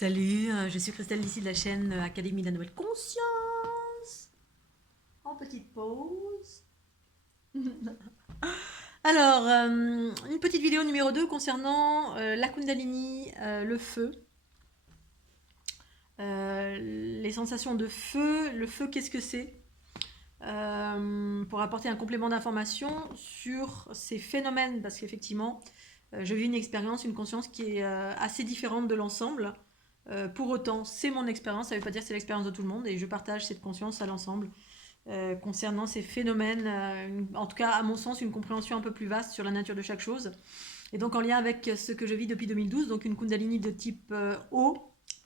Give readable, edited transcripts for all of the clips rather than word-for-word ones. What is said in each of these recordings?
Salut, je suis Christelle ici de la chaîne Académie de la Nouvelle Conscience. En petite pause. Alors, une petite vidéo numéro 2 concernant la Kundalini, le feu. Les sensations de feu. Le feu, qu'est-ce que c'est? Pour apporter un complément d'information sur ces phénomènes, parce qu'effectivement, je vis une expérience, une conscience qui est assez différente de l'ensemble. Pour autant, c'est mon expérience, ça ne veut pas dire que c'est l'expérience de tout le monde, et je partage cette conscience à l'ensemble concernant ces phénomènes, en tout cas à mon sens, une compréhension un peu plus vaste sur la nature de chaque chose. Et donc en lien avec ce que je vis depuis 2012, donc une Kundalini de type O,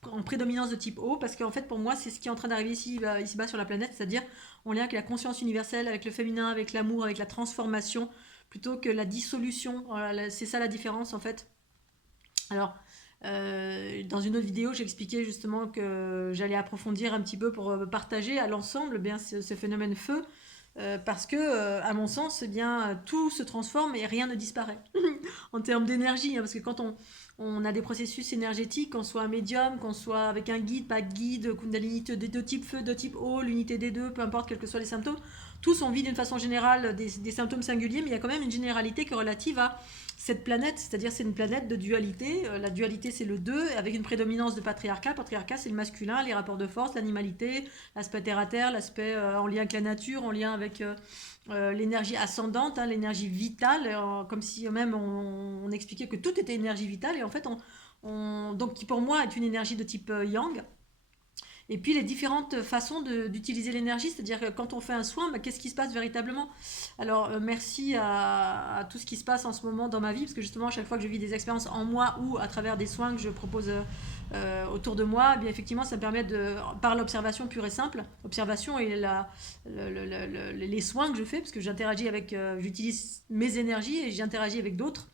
en prédominance de type O, parce qu'en fait pour moi c'est ce qui est en train d'arriver ici-bas sur la planète, c'est-à-dire en lien avec la conscience universelle, avec le féminin, avec l'amour, avec la transformation, plutôt que la dissolution. Voilà, c'est ça la différence en fait. Alors, dans une autre vidéo, j'expliquais justement que j'allais approfondir un petit peu pour partager à l'ensemble bien ce phénomène feu, parce que, à mon sens, eh bien, tout se transforme et rien ne disparaît. En termes d'énergie, hein, parce que quand on a des processus énergétiques, qu'on soit un médium, qu'on soit avec un guide, pas de guide, Kundalini de type feu, de type eau, l'unité des deux, peu importe quels que soient les symptômes, tous on vit d'une façon générale des symptômes singuliers, mais il y a quand même une généralité qui est relative à cette planète, c'est-à-dire c'est une planète de dualité. La dualité c'est le 2 avec une prédominance de patriarcat. Patriarcat c'est le masculin, les rapports de force, l'animalité, l'aspect terre à terre, l'aspect en lien avec la nature, en lien avec l'énergie ascendante, hein, l'énergie vitale, comme si même on expliquait que tout était énergie vitale, et en fait donc qui pour moi est une énergie de type yang. Et puis les différentes façons d'utiliser l'énergie, c'est-à-dire que quand on fait un soin, bah, qu'est-ce qui se passe véritablement? Alors merci à tout ce qui se passe en ce moment dans ma vie, parce que justement à chaque fois que je vis des expériences en moi ou à travers des soins que je propose autour de moi, eh bien effectivement ça me permet de, par l'observation pure et simple, observation et les soins que je fais, parce que j'interagis avec, j'utilise mes énergies et j'interagis avec d'autres.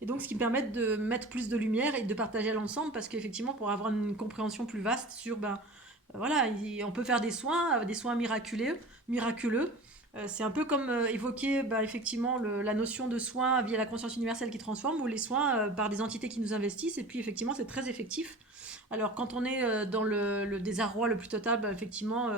Et donc, ce qui me permet de mettre plus de lumière et de partager à l'ensemble, parce qu'effectivement, pour avoir une compréhension plus vaste sur ben, voilà, on peut faire des soins miraculeux. C'est un peu comme évoquer bah, effectivement la notion de soin via la conscience universelle qui transforme, ou les soins par des entités qui nous investissent, et puis effectivement c'est très effectif. Alors quand on est dans le désarroi le plus total, bah, effectivement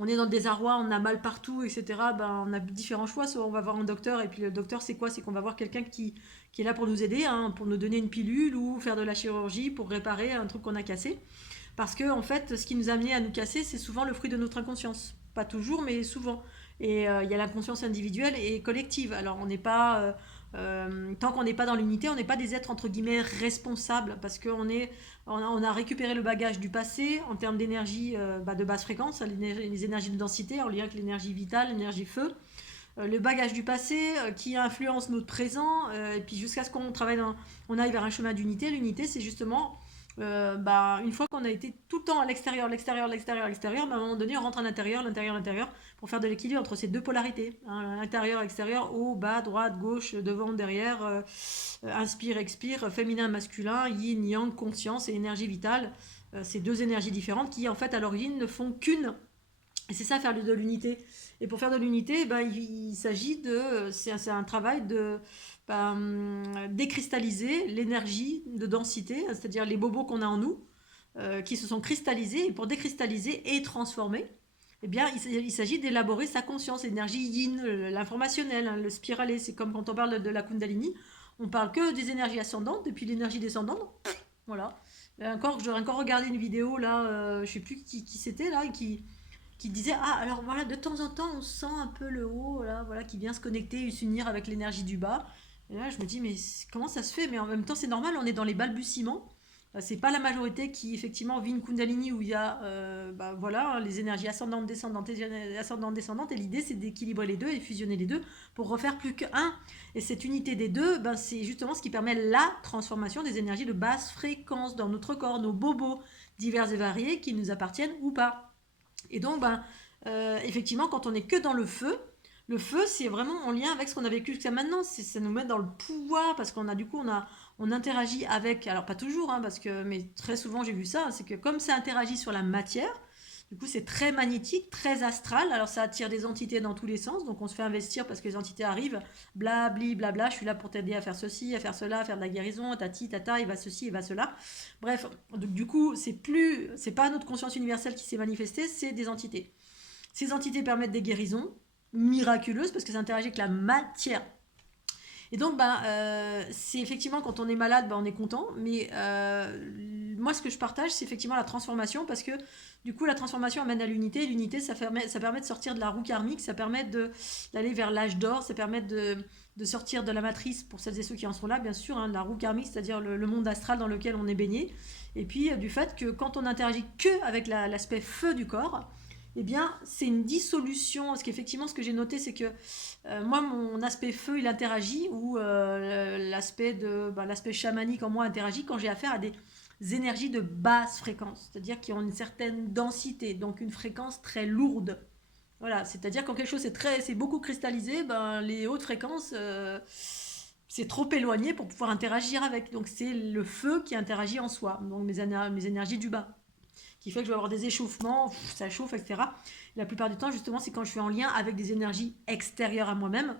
on est dans le désarroi, on a mal partout, etc. Ben, on a différents choix. Soit on va voir un docteur, et puis le docteur, c'est quoi? C'est qu'on va voir quelqu'un qui est là pour nous aider, hein, pour nous donner une pilule ou faire de la chirurgie pour réparer un truc qu'on a cassé. Parce que, en fait, ce qui nous a amené à nous casser, c'est souvent le fruit de notre inconscience. Pas toujours, mais souvent. Et il y a l'inconscience individuelle et collective. Alors, on n'est pas. Tant qu'on n'est pas dans l'unité, on n'est pas des êtres entre guillemets responsables, parce on a récupéré le bagage du passé en termes d'énergie bah, de basse fréquence, les énergies de densité en lien avec l'énergie vitale, l'énergie feu, le bagage du passé qui influence notre présent, et puis jusqu'à ce qu'on on aille vers un chemin d'unité. L'unité, c'est justement bah, une fois qu'on a été tout le temps à l'extérieur, l'extérieur, l'extérieur, l'extérieur, bah, à un moment donné, on rentre à l'intérieur, l'intérieur, l'intérieur, pour faire de l'équilibre entre ces deux polarités, hein, intérieur, extérieur, haut, bas, droite, gauche, devant, derrière, inspire, expire, féminin, masculin, yin, yang, conscience et énergie vitale. Ces deux énergies différentes qui, en fait, à l'origine, ne font qu'une. Et c'est ça, faire de l'unité. Et pour faire de l'unité, ben, il s'agit de. C'est un travail de décristalliser l'énergie de densité, c'est-à-dire les bobos qu'on a en nous, qui se sont cristallisés. Et pour décristalliser et transformer, eh bien, il s'agit d'élaborer sa conscience, l'énergie yin, l'informationnel, hein, le spiralé. C'est comme quand on parle de la Kundalini, on parle que des énergies ascendantes, et puis l'énergie descendante, voilà. J'aurais encore regardé une vidéo là, je sais plus qui c'était là, qui disait ah alors voilà de temps en temps on sent un peu le haut là voilà qui vient se connecter et s'unir avec l'énergie du bas, et là je me dis mais comment ça se fait, mais en même temps c'est normal, on est dans les balbutiements. C'est pas la majorité qui effectivement vit une Kundalini où il y a bah, voilà les énergies ascendantes descendantes, et l'idée c'est d'équilibrer les deux et fusionner les deux pour refaire plus qu'un. Et cette unité des deux, ben, c'est justement ce qui permet la transformation des énergies de basse fréquence dans notre corps, nos bobos divers et variés qui nous appartiennent ou pas. Et donc, ben, effectivement, quand on est que dans le feu, c'est vraiment en lien avec ce qu'on a vécu jusqu'à maintenant. Ça nous met dans le pouvoir, parce qu'on a du coup, on interagit avec. Alors pas toujours, hein, mais très souvent j'ai vu ça. C'est que comme ça interagit sur la matière, Du coup, c'est très magnétique, très astral. Alors, ça attire des entités dans tous les sens. Donc, on se fait investir parce que les entités arrivent. Blabli, blabla. Je suis là pour t'aider à faire ceci, à faire cela, à faire de la guérison. Tati, tata, il va ceci, il va cela. Bref, donc, du coup, c'est pas notre conscience universelle qui s'est manifestée, c'est des entités. Ces entités permettent des guérisons miraculeuses parce que ça interagit avec la matière. Et donc, c'est effectivement quand on est malade, on est content. Mais moi, ce que je partage, c'est effectivement la transformation parce que du coup, la transformation amène à l'unité. L'unité, ça permet de sortir de la roue karmique, ça permet d'aller vers l'âge d'or, ça permet de sortir de la matrice pour celles et ceux qui en sont là, bien sûr, hein, de la roue karmique, c'est-à-dire le monde astral dans lequel on est baigné. Et puis, du fait que quand on interagit que avec l'aspect feu du corps, eh bien, c'est une dissolution. Parce qu'effectivement, ce que j'ai noté, c'est que moi, mon aspect feu, il interagit, ou l'aspect chamanique en moi interagit quand j'ai affaire à des énergies de basse fréquence, c'est-à-dire qui ont une certaine densité, donc une fréquence très lourde. Voilà, c'est-à-dire quand quelque chose c'est beaucoup cristallisé, les hautes fréquences, c'est trop éloigné pour pouvoir interagir avec. Donc c'est le feu qui interagit en soi, donc mes énergies du bas qui fait que je vais avoir des échauffements, ça chauffe, etc. La plupart du temps, justement, c'est quand je suis en lien avec des énergies extérieures à moi-même.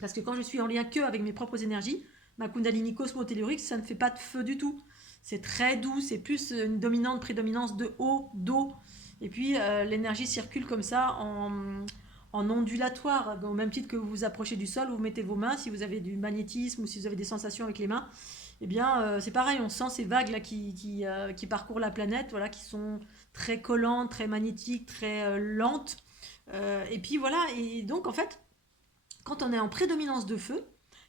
Parce que quand je suis en lien que avec mes propres énergies, ma Kundalini cosmo-tellurique, ça ne fait pas de feu du tout. C'est très doux, c'est plus une dominante prédominance de haut, d'eau. Et puis l'énergie circule comme ça en ondulatoire, au même titre que vous vous approchez du sol, vous mettez vos mains, si vous avez du magnétisme ou si vous avez des sensations avec les mains, eh bien, c'est pareil, on sent ces vagues là qui parcourent la planète, voilà, qui sont très collantes, très magnétiques, très lentes. Et puis voilà, et donc en fait, quand on est en prédominance de feu,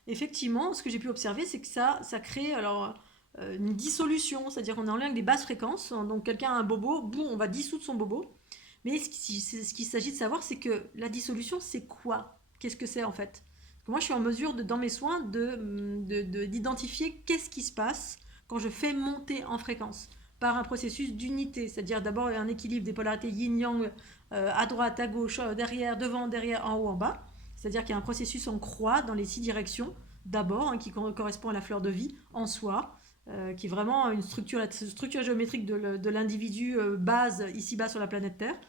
effectivement, ce que j'ai pu observer, c'est que ça crée alors une dissolution, c'est-à-dire qu'on est en lien avec des basses fréquences. Donc quelqu'un a un bobo, boum, on va dissoudre son bobo. Mais ce qu'il s'agit de savoir, c'est que la dissolution, c'est quoi? Qu'est-ce que c'est en fait? Moi, je suis en mesure, dans mes soins, d'identifier qu'est-ce qui se passe quand je fais monter en fréquence par un processus d'unité, c'est-à-dire d'abord un équilibre des polarités yin-yang à droite, à gauche, derrière, devant, derrière, en haut, en bas. C'est-à-dire qu'il y a un processus en croix dans les 6 directions, d'abord, hein, qui correspond à la fleur de vie en soi, qui est vraiment une structure géométrique de l'individu base, ici-bas sur la planète Terre,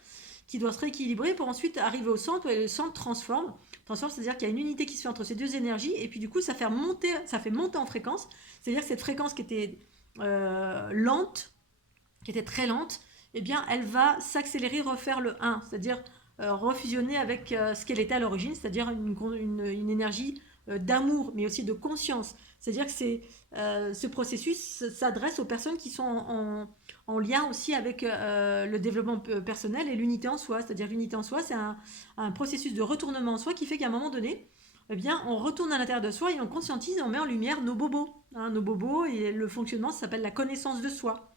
qui doit se rééquilibrer pour ensuite arriver au centre, et le centre transforme, c'est-à-dire qu'il y a une unité qui se fait entre ces deux énergies, et puis du coup ça fait monter en fréquence, c'est-à-dire que cette fréquence qui était lente, qui était très lente, eh bien elle va s'accélérer, refaire le 1, c'est-à-dire refusionner avec ce qu'elle était à l'origine, c'est-à-dire une énergie d'amour, mais aussi de conscience. C'est-à-dire que ce processus s'adresse aux personnes qui sont en lien aussi avec le développement personnel et l'unité en soi. C'est-à-dire l'unité en soi, c'est un processus de retournement en soi qui fait qu'à un moment donné, eh bien, on retourne à l'intérieur de soi et on conscientise et on met en lumière nos bobos. Hein, nos bobos, et le fonctionnement, ça s'appelle la connaissance de soi.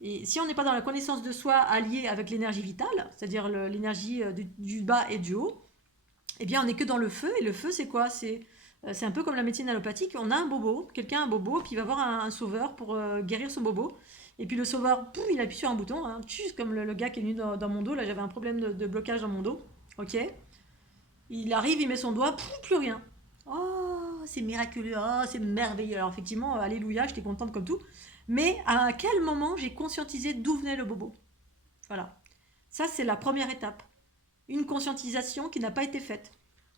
Et si on n'est pas dans la connaissance de soi alliée avec l'énergie vitale, c'est-à-dire l'énergie du bas et du haut, eh bien on n'est que dans le feu. Et le feu, c'est quoi? C'est un peu comme la médecine allopathique. On a un bobo, quelqu'un a un bobo, puis il va voir un sauveur pour guérir son bobo. Et puis le sauveur, pouf, il appuie sur un bouton, hein, comme le gars qui est venu dans mon dos. Là, j'avais un problème de blocage dans mon dos. Ok. Il arrive, il met son doigt, pouf, plus rien. Oh, c'est miraculeux, oh, c'est merveilleux. Alors effectivement, alléluia, j'étais contente comme tout. Mais à quel moment j'ai conscientisé d'où venait le bobo? Voilà. Ça, c'est la première étape. Une conscientisation qui n'a pas été faite.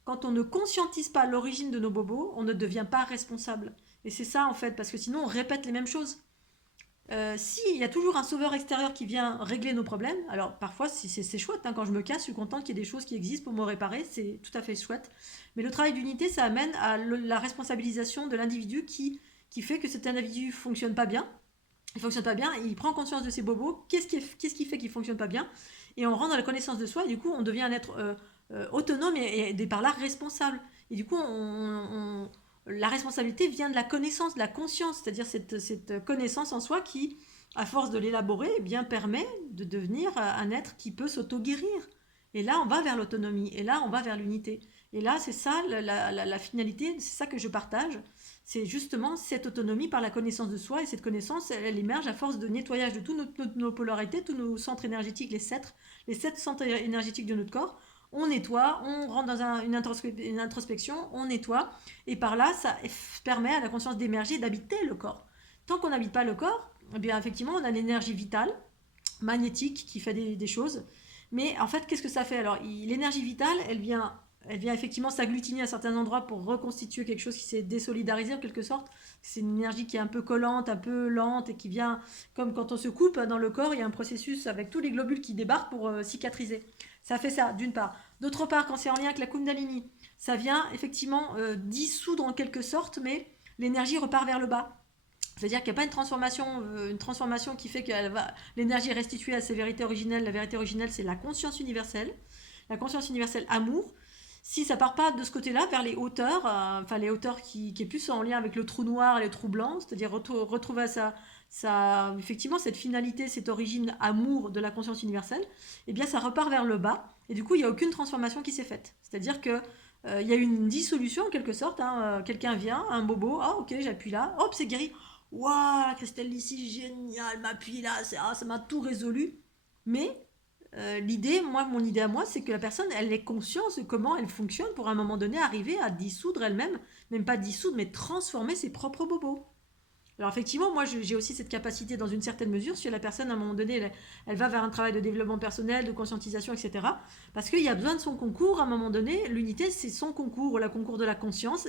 Quand on ne conscientise pas l'origine de nos bobos, on ne devient pas responsable. Et c'est ça en fait, parce que sinon on répète les mêmes choses. Si, il y a toujours un sauveur extérieur qui vient régler nos problèmes. Alors parfois c'est chouette, hein, quand je me casse, je suis contente qu'il y ait des choses qui existent pour me réparer, c'est tout à fait chouette. Mais le travail d'unité, ça amène à la responsabilisation de l'individu qui fait que cet individu fonctionne pas bien. Il fonctionne pas bien, il prend conscience de ses bobos, qu'est-ce qui fait qu'il fonctionne pas bien, et on rentre dans la connaissance de soi, et du coup on devient un être autonome et par là responsable. Et du coup la responsabilité vient de la connaissance, de la conscience, c'est-à-dire cette connaissance en soi qui, à force de l'élaborer, eh bien permet de devenir un être qui peut s'auto-guérir. Et là on va vers l'autonomie, et là on va vers l'unité. Et là c'est ça la finalité, c'est ça que je partage. C'est justement cette autonomie par la connaissance de soi, et cette connaissance, elle émerge à force de nettoyage de toutes nos polarités, tous nos centres énergétiques, les 7 centres énergétiques de notre corps. On nettoie, on rentre dans une introspection, on nettoie, et par là, ça permet à la conscience d'émerger, d'habiter le corps. Tant qu'on n'habite pas le corps, eh bien effectivement, on a l'énergie vitale, magnétique, qui fait des choses, Mais en fait, qu'est-ce que ça fait? Alors, l'énergie vitale, elle vient effectivement s'agglutiner à certains endroits pour reconstituer quelque chose qui s'est désolidarisé en quelque sorte. C'est une énergie qui est un peu collante, un peu lente et qui vient, comme quand on se coupe dans le corps, il y a un processus avec tous les globules qui débarquent pour cicatriser. Ça fait ça, d'une part. D'autre part, quand c'est en lien avec la Kundalini, ça vient effectivement dissoudre en quelque sorte, mais l'énergie repart vers le bas. C'est-à-dire qu'il n'y a pas une transformation qui fait que l'énergie est restituée à ses vérités originelles. La vérité originelle, c'est la conscience universelle amour. Si ça part pas de ce côté-là, vers les hauteurs, enfin les hauteurs qui est plus en lien avec le trou noir et le trou blanc, c'est-à-dire retrouver effectivement cette finalité, cette origine amour de la conscience universelle, eh bien ça repart vers le bas. Et du coup, il n'y a aucune transformation qui s'est faite. C'est-à-dire que il y a une dissolution en quelque sorte. Quelqu'un vient, un bobo, ah ok, j'appuie là, hop, c'est guéri. Waouh, Christelle ici, génial, m'appuie là, ça m'a tout résolu. Mais mon idée à moi, c'est que la personne, elle ait conscience de comment elle fonctionne pour à un moment donné arriver à dissoudre elle-même, même pas dissoudre, mais transformer ses propres bobos. Alors effectivement, moi j'ai aussi cette capacité dans une certaine mesure, si la personne à un moment donné, elle va vers un travail de développement personnel, de conscientisation, etc. Parce qu'il y a besoin de son concours à un moment donné, l'unité c'est son concours, ou la concours de la conscience,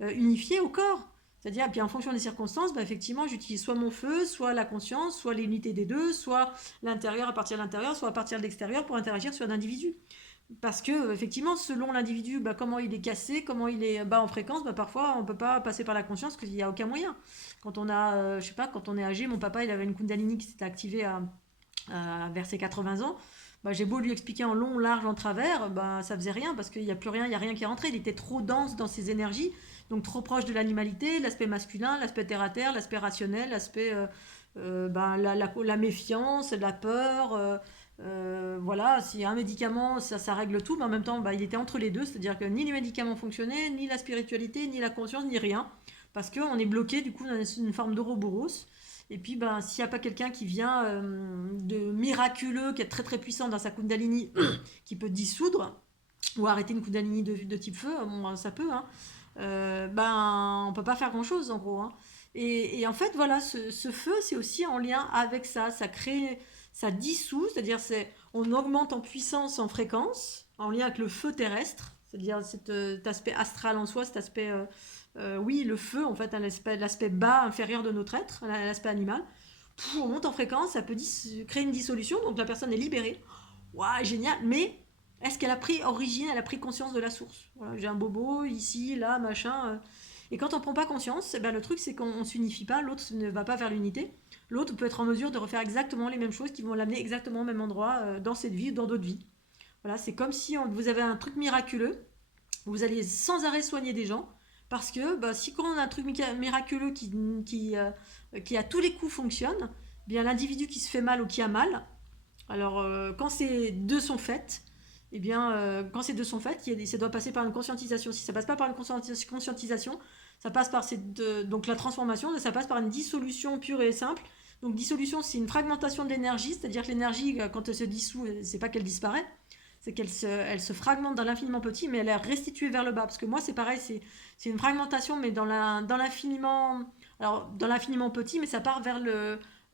unifié au corps. C'est-à-dire, puis en fonction des circonstances, bah, effectivement, j'utilise soit mon feu, soit la conscience, soit l'unité des deux, soit l'intérieur à partir de l'intérieur, soit à partir de l'extérieur pour interagir sur un individu. Parce que, effectivement, selon l'individu, bah, comment il est cassé, comment il est bas en fréquence, bah, parfois on ne peut pas passer par la conscience parce qu'il n'y a aucun moyen. Quand on a, je sais pas, quand on est âgé, mon papa il avait une Kundalini qui s'était activée vers ses 80 ans. Bah, j'ai beau lui expliquer en long, large, en travers, bah, ça faisait rien parce qu'il n'y a plus rien, il n'y a rien qui est rentré. Il était trop dense dans ses énergies, donc trop proche de l'animalité, l'aspect masculin, l'aspect terre-à-terre, l'aspect rationnel, l'aspect bah, la méfiance, la peur. Voilà, s'il y a un médicament, ça règle tout, mais en même temps, bah, il était entre les deux, c'est-à-dire que ni les médicaments fonctionnaient, ni la spiritualité, ni la conscience, ni rien, parce qu'on est bloqué du coup dans une forme d'Ouroboros. Et puis, ben, s'il n'y a pas quelqu'un qui vient de miraculeux, qui est très très puissant dans sa Kundalini, qui peut dissoudre, ou arrêter une Kundalini de type feu, bon, ça peut, hein, ben, on peut pas faire grand-chose en gros. Hein. Et en fait, voilà, ce feu, c'est aussi en lien avec ça crée, ça dissout, c'est-à-dire on augmente en puissance, en fréquence, en lien avec le feu terrestre, c'est-à-dire cet aspect astral en soi, cet aspect, oui, le feu, en fait, l'aspect bas, inférieur de notre être, l'aspect animal. On monte en fréquence, ça peut créer une dissolution, donc la personne est libérée. Waouh, génial, mais est-ce qu'elle a pris origine, elle a pris conscience de la source? Voilà, j'ai un bobo, ici, là, machin. Et quand on ne prend pas conscience, eh ben, le truc c'est qu'on ne s'unifie pas, l'autre ne va pas vers l'unité. L'autre peut être en mesure de refaire exactement les mêmes choses qui vont l'amener exactement au même endroit dans cette vie ou dans d'autres vies. Voilà, c'est comme si vous avez un truc miraculeux, vous allez sans arrêt soigner des gens, parce que bah, si quand on a un truc miraculeux qui à tous les coups fonctionne, eh bien l'individu qui se fait mal ou qui a mal, alors quand ces deux sont faites, eh bien, quand ces deux sont faites, ça doit passer par une conscientisation. Si ça passe pas par une conscientisation, ça passe par donc la transformation, ça passe par une dissolution pure et simple. Donc dissolution, c'est une fragmentation de l'énergie, c'est-à-dire que l'énergie, quand elle se dissout, c'est pas qu'elle disparaît, c'est qu'elle se fragmente dans l'infiniment petit, mais elle est restituée vers le bas. Parce que moi, c'est pareil, c'est une fragmentation, mais dans l'infiniment, alors dans l'infiniment petit, mais ça part vers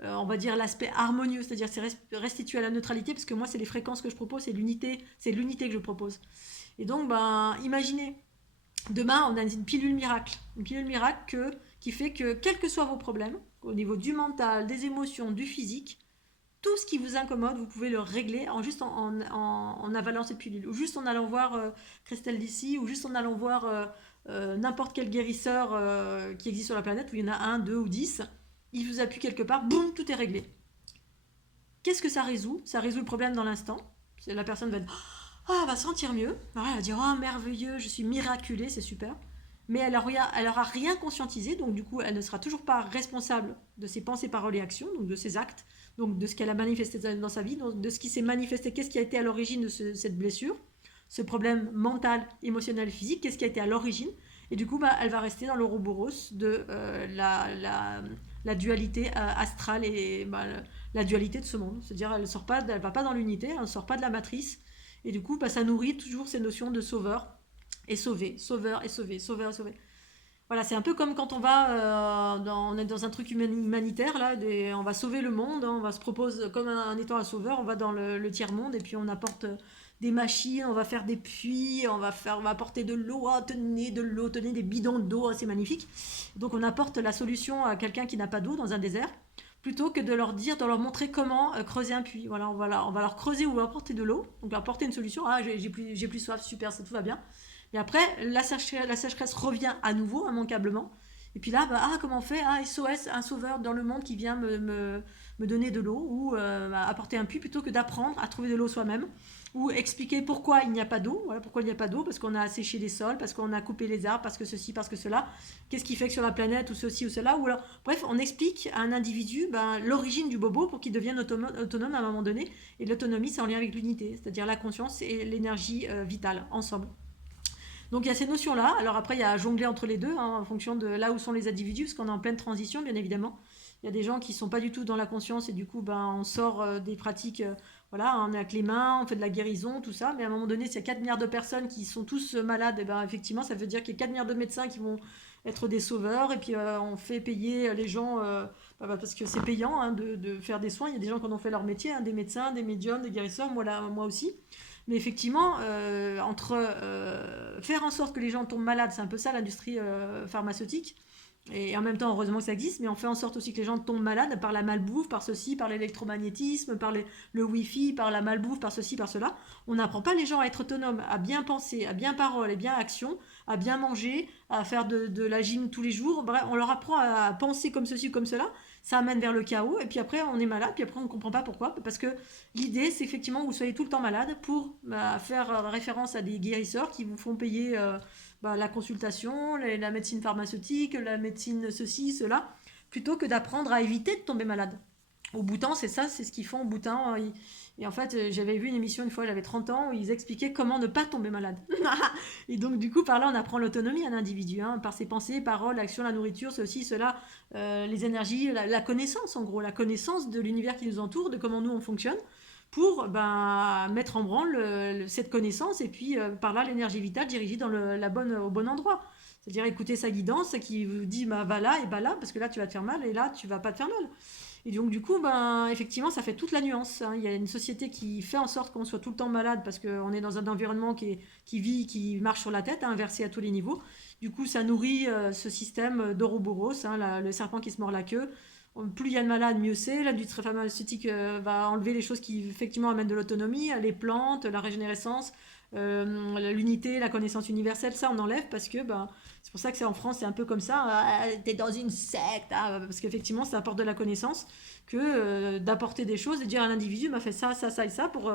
on va dire l'aspect harmonieux, c'est-à-dire c'est restituer à la neutralité, parce que moi, c'est les fréquences que je propose, c'est l'unité que je propose. Et donc, ben, imaginez, demain, on a une pilule miracle qui fait que, quels que soient vos problèmes, au niveau du mental, des émotions, du physique, tout ce qui vous incommode, vous pouvez le régler en avalant cette pilule, ou juste en allant voir Christelle d'ici, ou juste en allant voir n'importe quel guérisseur qui existe sur la planète, où il y en a un, deux ou 10, il vous appuie quelque part, boum, tout est réglé. Qu'est-ce que ça résout? Ça résout le problème dans l'instant. La personne va dire, ah, elle va se sentir mieux. Alors elle va dire, oh, merveilleux, je suis miraculée, c'est super. Mais elle aura rien conscientisé, donc du coup, elle ne sera toujours pas responsable de ses pensées, paroles et actions, donc de ses actes, donc de ce qu'elle a manifesté dans sa vie, donc de ce qui s'est manifesté, qu'est-ce qui a été à l'origine de cette blessure, ce problème mental, émotionnel, physique, qu'est-ce qui a été à l'origine, et du coup, bah, elle va rester dans l'ouroboros de la dualité astrale et bah, la dualité de ce monde. C'est-à-dire, elle ne va pas dans l'unité, elle ne sort pas de la matrice, et du coup, bah, ça nourrit toujours ces notions de sauveur et sauver, sauveur et sauver, sauveur et sauver. Voilà, c'est un peu comme quand on va, on est dans un truc humanitaire, là, on va sauver le monde, hein, on va se propose comme un étant un sauveur, on va dans le tiers-monde et puis on apporte des machines, on va faire des puits, on va apporter de l'eau, ah, tenez de l'eau, tenez des bidons d'eau, ah, c'est magnifique. Donc on apporte la solution à quelqu'un qui n'a pas d'eau dans un désert, plutôt que de leur dire, de leur montrer comment creuser un puits. Voilà, on va leur creuser ou leur apporter de l'eau, donc leur apporter une solution, ah j'ai plus soif, super, ça tout va bien. Et après, la sécheresse revient à nouveau, immanquablement. Et puis là, bah, ah, comment on fait? Ah, SOS, un sauveur dans le monde qui vient me donner de l'eau ou apporter un puits plutôt que d'apprendre à trouver de l'eau soi-même ou expliquer pourquoi il n'y a pas d'eau. Voilà, pourquoi il n'y a pas d'eau, parce qu'on a asséché les sols, parce qu'on a coupé les arbres, parce que ceci, parce que cela. Qu'est-ce qui fait que sur la planète ou ceci ou cela ou alors, bref, on explique à un individu ben, l'origine du bobo pour qu'il devienne autonome à un moment donné. Et l'autonomie, c'est en lien avec l'unité, c'est-à-dire la conscience et l'énergie vitale ensemble. Donc il y a ces notions-là. Alors après, il y a à jongler entre les deux, hein, en fonction de là où sont les individus, parce qu'on est en pleine transition, bien évidemment. Il y a des gens qui ne sont pas du tout dans la conscience et du coup, ben, on sort des pratiques, voilà, on est avec les mains, on fait de la guérison, tout ça. Mais à un moment donné, s'il y a 4 milliards de personnes qui sont tous malades, et ben, effectivement, ça veut dire qu'il y a 4 milliards de médecins qui vont être des sauveurs. Et puis on fait payer les gens, parce que c'est payant hein, de faire des soins. Il y a des gens qui en ont fait leur métier, hein, des médecins, des médiums, des guérisseurs, moi, là, moi aussi. Mais effectivement, entre faire en sorte que les gens tombent malades, c'est un peu ça l'industrie pharmaceutique. Et en même temps, heureusement que ça existe, mais on fait en sorte aussi que les gens tombent malades par la malbouffe, par ceci, par l'électromagnétisme, par le wifi, par la malbouffe, par ceci, par cela. On n'apprend pas les gens à être autonomes, à bien penser, à bien parole, à bien action, à bien manger, à faire de la gym tous les jours. Bref, on leur apprend à penser comme ceci ou comme cela. Ça amène vers le chaos, et puis après on est malade, puis après on ne comprend pas pourquoi. Parce que l'idée, c'est effectivement que vous soyez tout le temps malade pour faire référence à des guérisseurs qui vous font payer la consultation, la médecine pharmaceutique, la médecine ceci, cela, plutôt que d'apprendre à éviter de tomber malade. Au Bhoutan, c'est ça, c'est ce qu'ils font au Bhoutan. Et en fait, j'avais vu une émission une fois, j'avais 30 ans, où ils expliquaient comment ne pas tomber malade. Et donc, du coup, par là, on apprend l'autonomie à l'individu, hein, par ses pensées, paroles, actions, la nourriture, ceci, cela, les énergies, la connaissance, en gros, la connaissance de l'univers qui nous entoure, de comment nous, on fonctionne, pour ben, mettre en branle cette connaissance et puis par là, l'énergie vitale dirigée dans au bon endroit. C'est-à-dire écouter sa guidance qui vous dit bah, va là et bah là, parce que là, tu vas te faire mal et là, tu vas pas te faire mal. Et donc, du coup, ben, effectivement, ça fait toute la nuance, hein. Il y a une société qui fait en sorte qu'on soit tout le temps malade parce qu'on est dans un environnement qui vit, qui marche sur la tête, hein, inversé à tous les niveaux. Du coup, ça nourrit ce système d'Ouroboros, hein, le serpent qui se mord la queue. Plus il y a de malades, mieux c'est. L'industrie pharmaceutique va enlever les choses qui effectivement amènent de l'autonomie, les plantes, la régénérescence, l'unité, la connaissance universelle. Ça, on enlève parce que ben, c'est pour ça que c'est en France, c'est un peu comme ça. T'es dans une secte, hein, parce qu'effectivement, ça apporte de la connaissance que d'apporter des choses et dire à l'individu, m'a fait ça, ça, ça et ça pour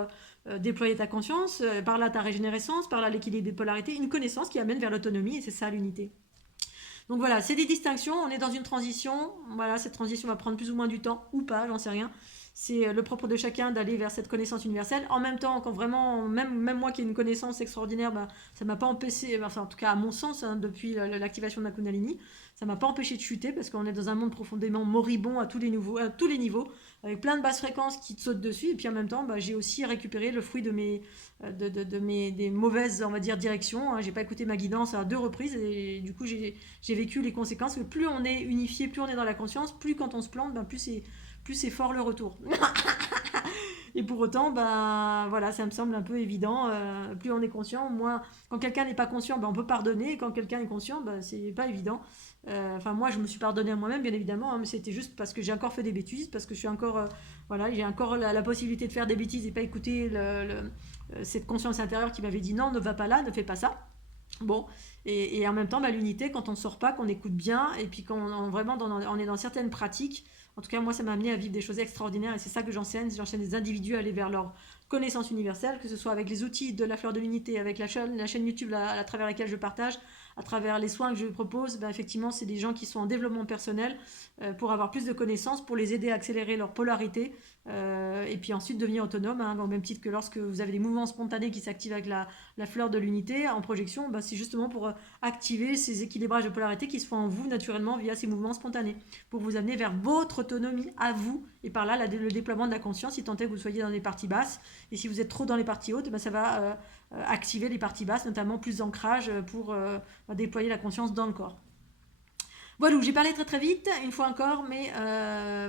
déployer ta conscience, par là ta régénérescence, par là l'équilibre des polarités, une connaissance qui amène vers l'autonomie et c'est ça l'unité. Donc voilà, c'est des distinctions, on est dans une transition, voilà, cette transition va prendre plus ou moins du temps, ou pas, j'en sais rien. C'est le propre de chacun d'aller vers cette connaissance universelle. En même temps, quand vraiment, même moi qui ai une connaissance extraordinaire, bah, ça m'a pas empêché, enfin en tout cas à mon sens, hein, depuis l'activation de la Kundalini, ça m'a pas empêché de chuter parce qu'on est dans un monde profondément moribond à tous les niveaux, avec plein de basses fréquences qui te sautent dessus. Et puis en même temps, bah, j'ai aussi récupéré le fruit de des mauvaises, on va dire, directions, hein. J'ai pas écouté ma guidance à 2 reprises et du coup j'ai vécu les conséquences. Plus on est unifié, plus on est dans la conscience, plus quand on se plante, ben, plus c'est fort le retour. Et pour autant, ben voilà, ça me semble un peu évident. Plus on est conscient, moins. Quand quelqu'un n'est pas conscient, ben, on peut pardonner. Et quand quelqu'un est conscient, ben, c'est pas évident. Enfin, moi, je me suis pardonné à moi-même, bien évidemment, hein, mais c'était juste parce que j'ai encore fait des bêtises, parce que je suis encore, voilà, j'ai encore la possibilité de faire des bêtises et pas écouter cette conscience intérieure qui m'avait dit non, ne va pas là, ne fais pas ça. Bon, et en même temps, bah, l'unité, quand on ne sort pas, qu'on écoute bien, et puis on est dans certaines pratiques, en tout cas, moi, ça m'a amené à vivre des choses extraordinaires, et c'est ça que j'enseigne. J'enseigne des individus à aller vers leur connaissance universelle, que ce soit avec les outils de la fleur de l'unité, avec la chaîne YouTube à travers laquelle je partage, à travers les soins que je propose. Bah, effectivement, c'est des gens qui sont en développement personnel pour avoir plus de connaissances, pour les aider à accélérer leur polarité, et puis ensuite devenir autonome, hein, au même titre que lorsque vous avez des mouvements spontanés qui s'activent avec la fleur de l'unité en projection, bah, c'est justement pour activer ces équilibrages de polarité qui se font en vous naturellement via ces mouvements spontanés, pour vous amener vers votre autonomie à vous, et par là le déploiement de la conscience, si tant est que vous soyez dans les parties basses, et si vous êtes trop dans les parties hautes, bah, ça va activer les parties basses, notamment plus d'ancrage pour déployer la conscience dans le corps. Voilà, j'ai parlé très très vite, une fois encore, mais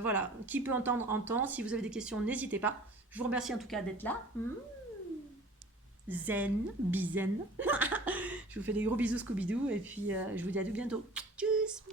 voilà, qui peut entendre, entend. Si vous avez des questions, n'hésitez pas. Je vous remercie en tout cas d'être là. Zen, bizen. Je vous fais des gros bisous Scooby-Doo et puis je vous dis à tout bientôt. Tchuss